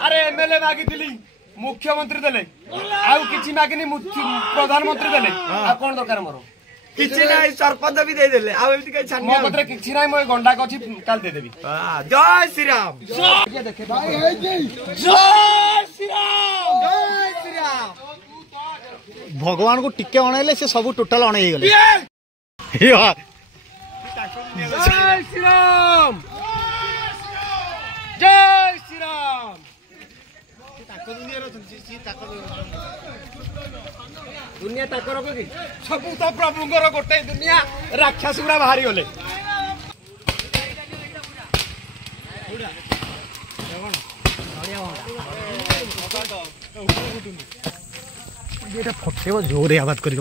अरे एमएलए मागिली मुख्यमंत्री देले आउ किछि मागिनी प्रधानमंत्री देले आ कोन दरकार मोर किछि नाही सरपंच भी दे देले आ एमति कहि छान मो पत्र किछि नाही मो गंडा कछि काल दे देबी जय श्री राम जय देखे भाई जय श्री राम जय श्री राम भगवान को टिके अणेले से सब टोटल अणे हे गले जय श्री राम जय श्री राम दुनिया ताकर कि सब तो प्रभुंकर गोटे दुनिया राक्षस गुड़ा बाहरी गले फटेब जोरे आवाज कर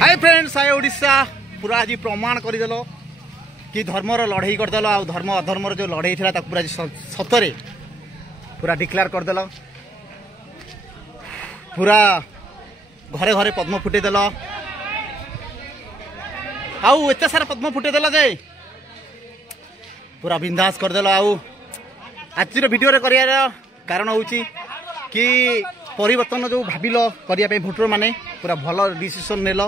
हाय फ्रेंड्स हाय ओडिशा पूरा आज प्रमाण करदेल कि धर्मर लड़ाई करदेल आ धर्म अधर्मर जो लड़ाई था पूरा सतरे पूरा डिक्लेयर करदेल पूरा घरे घरे पद्म फुटेदेल आउ एत सारा पद्म फुटेदेल जे पूरा बिंदास करदेल आउ आज वीडियो कर कारण हूँ कि परिवर्तन जो भाविल करने भोटर माने पूरा भल डिसीजन नेल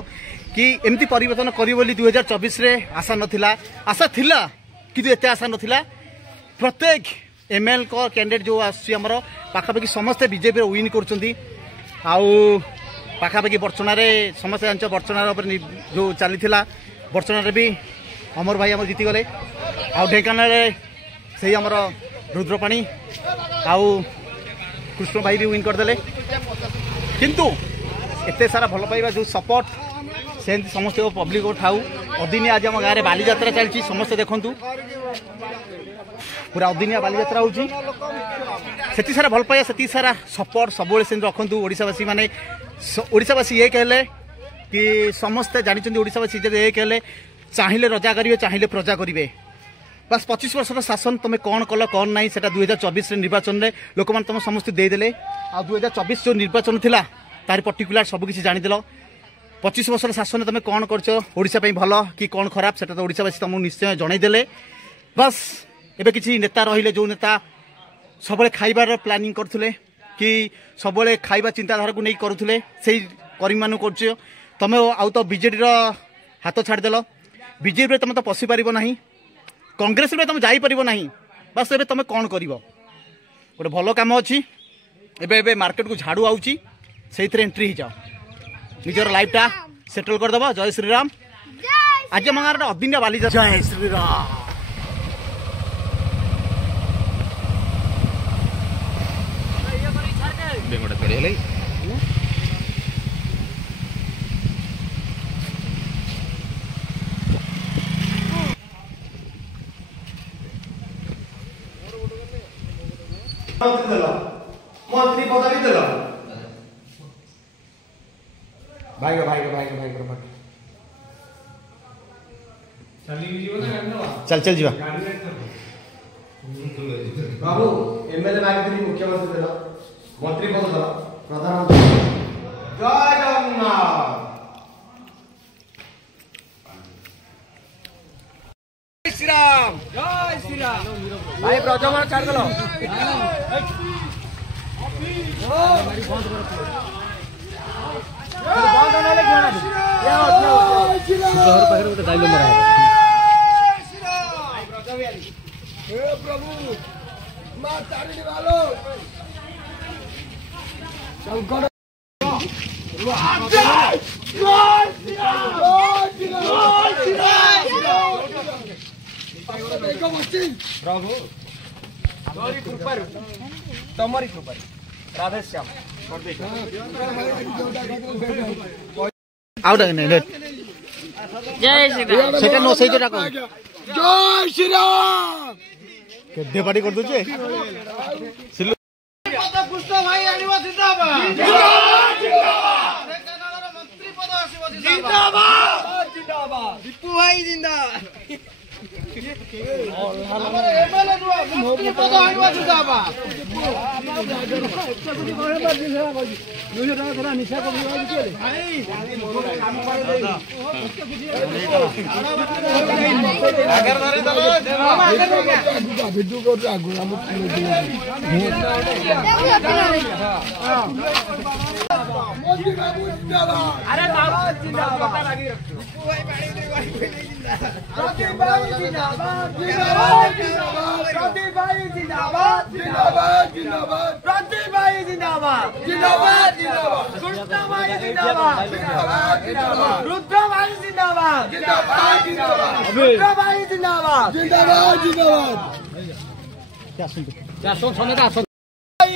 कि एमती परिवर्तन करी बोली 2024 रे आशा नथिला आशा थिला किंतु एते आशा नथिला प्रत्येक एमएल को कैंडिडेट जो आसी हमर पाखापाखि समस्त बीजेपी रे विन करचंदी आउ पाखापाखि बर्चना रे समस्त जांच बर्चना रे जो चलीथिला बर्चना रे भी अमर भाई हमर जीती गले आउ ढेकाना रे सही हमर रुद्रपाणी आउ कृष्ण भाई भी विन करदेले किंतु एते सारा भल पाइबा जो सपोर्ट से समस्त पब्लिक ठाऊ अदिनिया आज आम गाँव में बाली यात्रा चलती समस्त देखु पूरा अदिनिया बाली यात्रा होची सेती सारा भल पाइबा सेती सारा सपोर्ट सब से रखु ओडिशावासी माने ओडिशावासी एक हेले कि समस्ते जानते ओडिशावासी जब एक हेले चाहिए रजा करेंगे चाहिए प्रजा करेंगे बस 25 वर्ष शासन तुम कौन कल कौन ना से 2024 निर्वाचन में लोक मैंने तुम समस्त देदेले आ 2024 जो निर्वाचन थिला तार पर्टिकुलर सबकिछ जानीदेल 25 वर्ष शासन तुम कौन कर भल कि कौन खराब से तो ओडिशावासी तुमको निश्चय जनईदेले बस एबे किसी नेता रहिले जो नेता सब खाइबार प्लानिंग करथुले कि सब खाइबा चिंताधारा को नहीं करुले से कर्मी मान कर तुम आउ तो बीजेडी हाथ छाड़देल बीजेपी तुम तो पशि पार ना कांग्रेस में तुम जापर ना बस एबे तुम कौन कर गोटे भल कम अच्छी एबे मार्केट को झाड़ू आउची से एंट्री हो जाओ निजर लाइफटा सेटल करदेव जय श्रीराम आज आम गाँव अदिनिया बाली जय श्रीराम मंत्री पदवी दिल भाई चल चल जीवा बाबू एमएलए मागिली मुख्यमंत्री दिल मंत्री पद दिल प्रधानमंत्री जय जगन्नाथ जय श्री राम भाई ब्रजमान छाड़ दल प्रभु मां तारिणी वालो प्रभु तमरी कृपा राधे श्याम आउट जय श्री राम जय श्री राम के पार्टी कर दूचे सिल्लू कृष्ण भाई आनिबो जिंदाबाद मंत्री पद आसीबो जिंदाबाद दीपू भाई जिंदाबाद अरे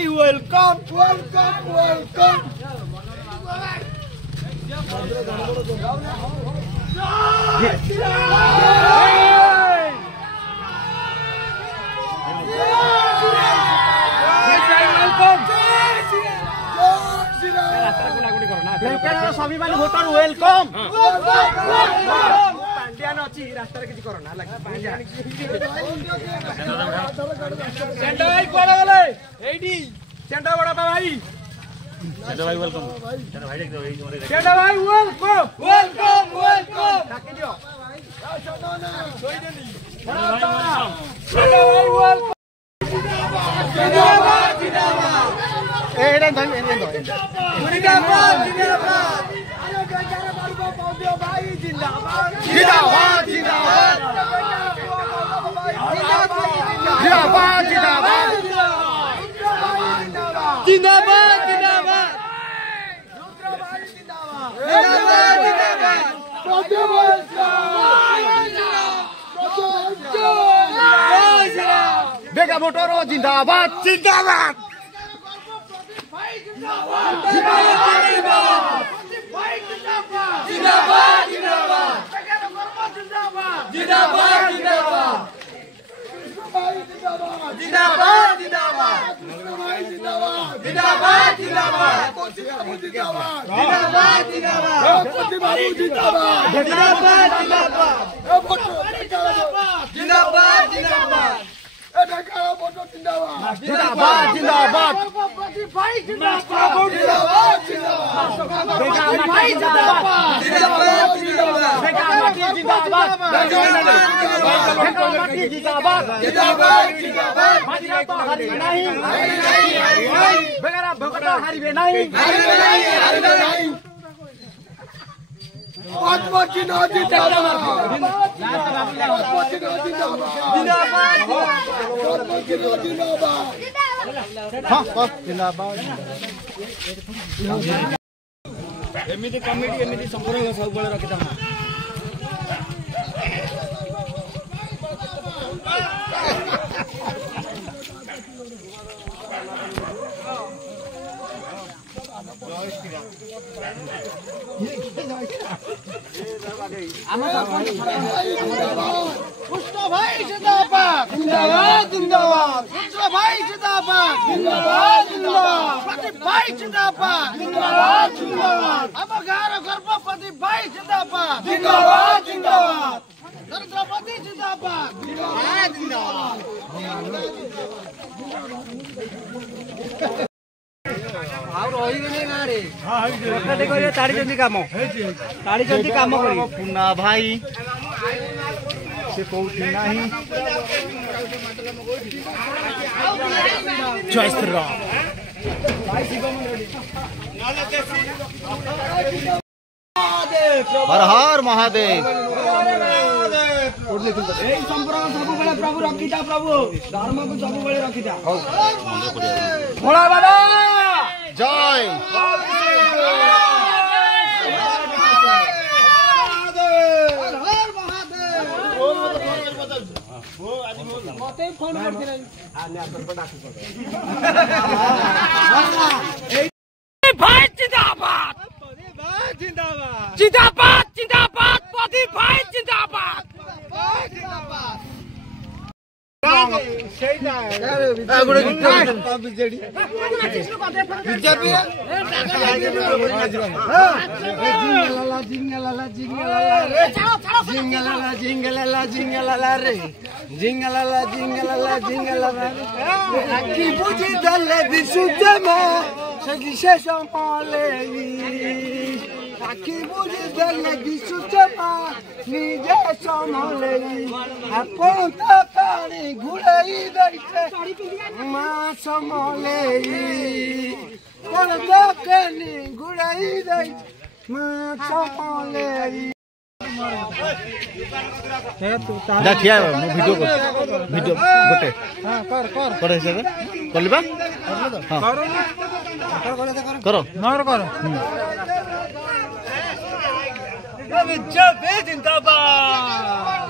वेलकम वेलकम वेलकम स्वाभिमानी भोटर वेलकम पांड्यान अच्छी रास्ता किसी करना भाई कुआड़े गले एडी चेंडा बड़ा भाई चेंडा भाई वेलकम चेंडा भाई वेलकम वेलकम वेलकम डाके दियो सोई देनी चेंडा भाई वेलकम जिंदाबाद जिंदाबाद एडन धन जिंदाबाद जिंदाबाद अरे गंगारा बाबू पौधे भाई जिंदाबाद जिंदाबाद जिंदाबाद जिंदाबाद जिंदाबाद जिंदाबाद जिंदाबाद बेगा भोटरो जिंदाबाद जिंदाबाद जिंदाबाद जिंदाबाद एमिति कमिटी एमिति संपर्क सब बेले रखिता कृष्ण भाई जिंदाबाद जिंदाबाद जिंदाबाद कृष्ण भाई जिंदाबाद जिंदाबाद जिंदाबाद प्रदीप भाई जिंदाबाद जिंदाबाद जिंदाबाद अब गार गर्भपति भाई जिंदाबाद जिंदाबाद जिंदाबाद नरेंद्रपति जिंदाबाद जिंदाबाद जिंदाबाद पुना भाई से कौटी नहीं जय श्री राम हर हर महादेव प्रभु रखिता प्रभु धर्म को सब बेले रखिता जय भाई जिंदाबाद जिंदाबाद जिंदाबाद जिंदाबाद प्रदीप भाई जिंदाबाद जिंगला जिंगला रे जिंगलाला जिंगलाला आखि बुझी दले दिसुजमा सजिसे संपले आखि बुझी दले दिसुजमा निजे संभले आपन तकाणी घुड़ाई दैते मा संभले कोन तकाणी घुड़ाई दैते मा संभले जा ठिया वीडियो गोटे कर हिसाब करलिबा हां करो नर कर जब जिंदाबाद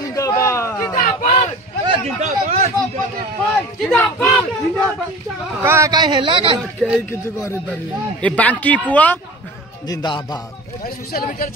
जिंदाबाद का हेला का किछु करे पारि ए बांकी पुआ जिंदाबाद सोशल मीडिया